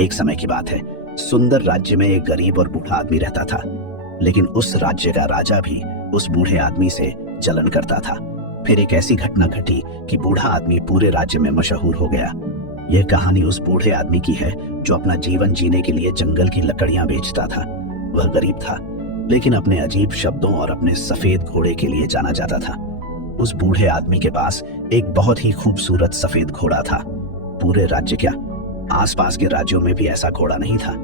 एक समय की बात है, सुंदर राज्य में एक गरीब और बूढ़ा आदमी रहता था। लेकिन उस राज्य का राजा भी उस बूढ़े आदमी से जलन करता था। फिर एक ऐसी घटना घटी कि बूढ़ा आदमी पूरे राज्य में मशहूर हो गया। यह कहानी उस बूढ़े आदमी की है जो अपना जीवन जीने के लिए जंगल की लकड़ियां बेचता था। वह गरीब था, लेकिन अपने अजीब शब्दों और अपने सफेद घोड़े के लिए जाना जाता था। उस बूढ़े आदमी के पास एक बहुत ही खूबसूरत सफेद घोड़ा था। पूरे राज्य क्या, आसपास के राज्यों में भी ऐसा घोड़ा नहीं था।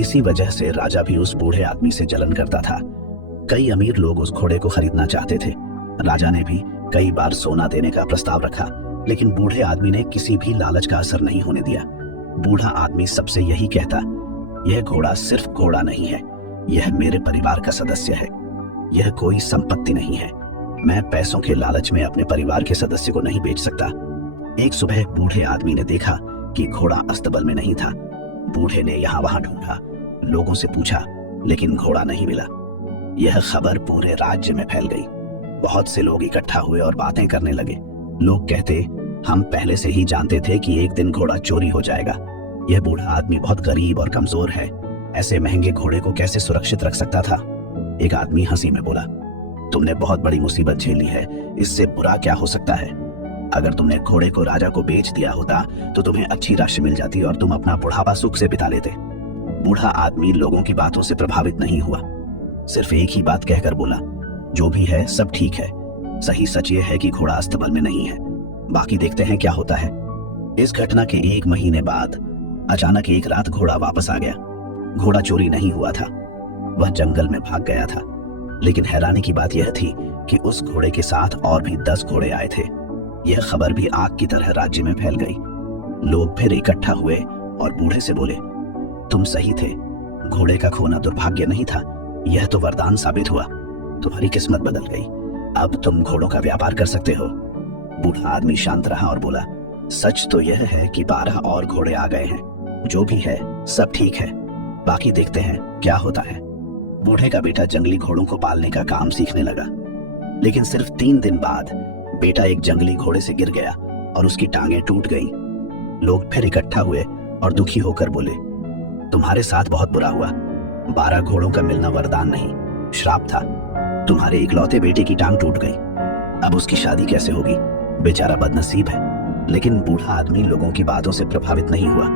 इसी वजह से राजा भी उस बूढ़े आदमी से जलन करता था। कई अमीर लोग उस घोड़े को खरीदना चाहते थे। राजा ने भी कई बार सोना देने का प्रस्ताव रखा, लेकिन बूढ़े आदमी ने किसी भी लालच का असर नहीं होने दिया। बूढ़ा आदमी सबसे यही कहता, यह घोड़ा सिर्फ घोड़ा नहीं है, यह मेरे परिवार का सदस्य है। यह कोई संपत्ति नहीं है। मैं पैसों के लालच में अपने परिवार के सदस्य को नहीं बेच सकता। एक सुबह बूढ़े आदमी ने देखा कि घोड़ा अस्तबल में नहीं था। बूढ़े ने यहाँ वहां ढूंढा, लोगों से पूछा, लेकिन घोड़ा नहीं मिला। यह खबर पूरे राज्य में फैल गई। बहुत से लोग इकट्ठा हुए और बातें करने लगे। लोग कहते, हम पहले से ही जानते थे कि एक दिन घोड़ा चोरी हो जाएगा। यह बूढ़ा आदमी बहुत गरीब और कमजोर है, ऐसे महंगे घोड़े को कैसे सुरक्षित रख सकता था। एक आदमी हंसी में बोला, तुमने बहुत बड़ी मुसीबत झेली है, इससे बुरा क्या हो सकता है। अगर तुमने घोड़े को राजा को बेच दिया होता तो तुम्हें अच्छी राशि मिल जाती और तुम अपना बुढ़ापा सुख से बिता लेते। बूढ़ा आदमी लोगों की बातों से प्रभावित नहीं हुआ, सिर्फ एक ही बात कहकर बोला, जो भी है सब ठीक है। सही सच ये है कि घोड़ा अस्तबल में नहीं है, बाकी देखते हैं क्या होता है। इस घटना के 1 महीने बाद अचानक एक रात घोड़ा वापस आ गया। घोड़ा चोरी नहीं हुआ था, वह जंगल में भाग गया था। लेकिन हैरानी की बात यह थी कि उस घोड़े के साथ और भी 10 घोड़े आए थे। यह खबर भी आग की तरह राज्य में फैल गई। लोग फिर इकट्ठा हुए और बूढ़े से बोले, तुम सही थे, घोड़े का खोना दुर्भाग्य नहीं था, यह तो वरदान साबित हुआ। तुम्हारी किस्मत बदल गई, अब तुम घोड़ों का व्यापार कर सकते हो। बूढ़ा आदमी शांत रहा और बोला, सच तो यह है कि 12 और घोड़े आ गए हैं। जो भी है सब ठीक है, बाकी देखते हैं क्या होता है। बूढ़े का बेटा जंगली घोड़ों को पालने का काम सीखने लगा। लेकिन सिर्फ 3 दिन बाद बेटा एक जंगली घोड़े से गिर गया और उसकी टांगें टूट गईं। लोग फिर इकट्ठा हुए और दुखी होकर बोले, तुम्हारे साथ बहुत बुरा हुआ। 12 घोड़ों का मिलना वरदान नहीं, श्राप था। तुम्हारे इकलौते बेटे की टांग टूट गई, अब उसकी शादी कैसे होगी। बेचारा बदनसीब है। लेकिन बूढ़ा आदमी लोगों की बातों से प्रभावित नहीं हुआ।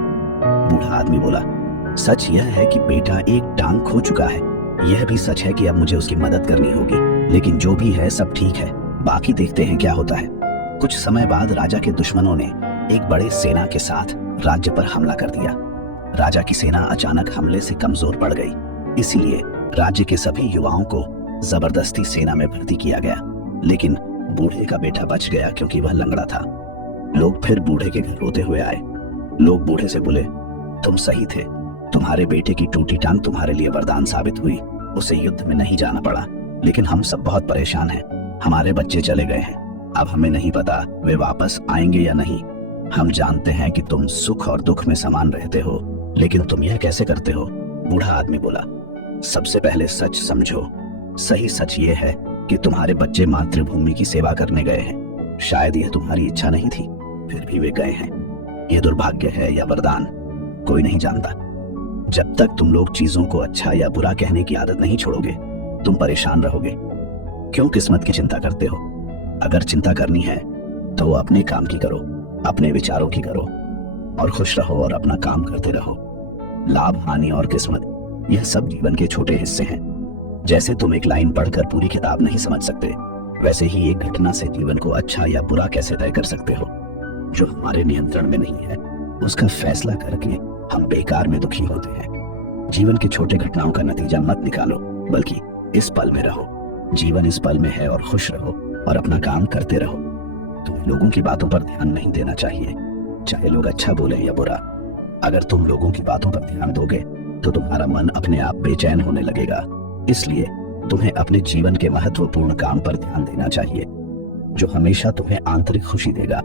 बूढ़ा आदमी बोला, सच यह है कि बेटा एक टांग खो चुका है, यह भी सच है कि अब मुझे उसकी मदद करनी होगी। लेकिन जो भी है सब ठीक है, बाकी देखते हैं क्या होता है। कुछ समय बाद राजा के दुश्मनों ने एक बड़े सेना के साथ राज्य पर हमला कर दिया। राजा की सेना अचानक हमले से कमजोर पड़ गई, इसीलिए राज्य के सभी युवाओं को जबरदस्ती सेना में भर्ती किया गया। लेकिन बूढ़े का बेटा बच गया क्योंकि वह लंगड़ा था। लोग फिर बूढ़े के घर रोते हुए आए। लोग बूढ़े से बोले, तुम सही थे, तुम्हारे बेटे की टूटी टांग तुम्हारे लिए वरदान साबित हुई, उसे युद्ध में नहीं जाना पड़ा। लेकिन हम सब बहुत परेशान हैं, हमारे बच्चे चले गए हैं, अब हमें नहीं पता वे वापस आएंगे या नहीं। हम जानते हैं कि तुम सुख और दुख में समान रहते हो, लेकिन तुम यह कैसे करते हो। बूढ़ा आदमी बोला, सबसे पहले सच समझो। सही सच ये है कि तुम्हारे बच्चे मातृभूमि की सेवा करने गए हैं। शायद यह तुम्हारी इच्छा नहीं थी, फिर भी वे गए हैं। यह दुर्भाग्य है या वरदान, कोई नहीं जानता। जब तक तुम लोग चीजों को अच्छा या बुरा कहने की आदत नहीं छोड़ोगे, तुम परेशान रहोगे। क्यों किस्मत की चिंता करते हो। अगर चिंता करनी है तो अपने काम की करो, अपने विचारों की करो, और खुश रहो और अपना काम करते रहो। लाभ, हानि और किस्मत, यह सब जीवन के छोटे हिस्से हैं। जैसे तुम एक लाइन पढ़कर पूरी किताब नहीं समझ सकते, वैसे ही एक घटना से जीवन को अच्छा या बुरा कैसे तय कर सकते हो। जो हमारे नियंत्रण में नहीं है, उसका फैसला करके हम बेकार में दुखी होते हैं। जीवन के छोटे घटनाओं का नतीजा मत निकालो, बल्कि इस पल में रहो। जीवन इस पल में है और खुश रहो और अपना काम करते रहो। तुम्हें लोगों की बातों पर ध्यान नहीं देना चाहिए, चाहे लोग अच्छा बोले या बुरा। अगर तुम लोगों की बातों पर ध्यान दोगे तो तुम्हारा मन अपने आप बेचैन होने लगेगा। इसलिए तुम्हें अपने जीवन के महत्वपूर्ण काम पर ध्यान देना चाहिए, जो हमेशा तुम्हें आंतरिक खुशी देगा।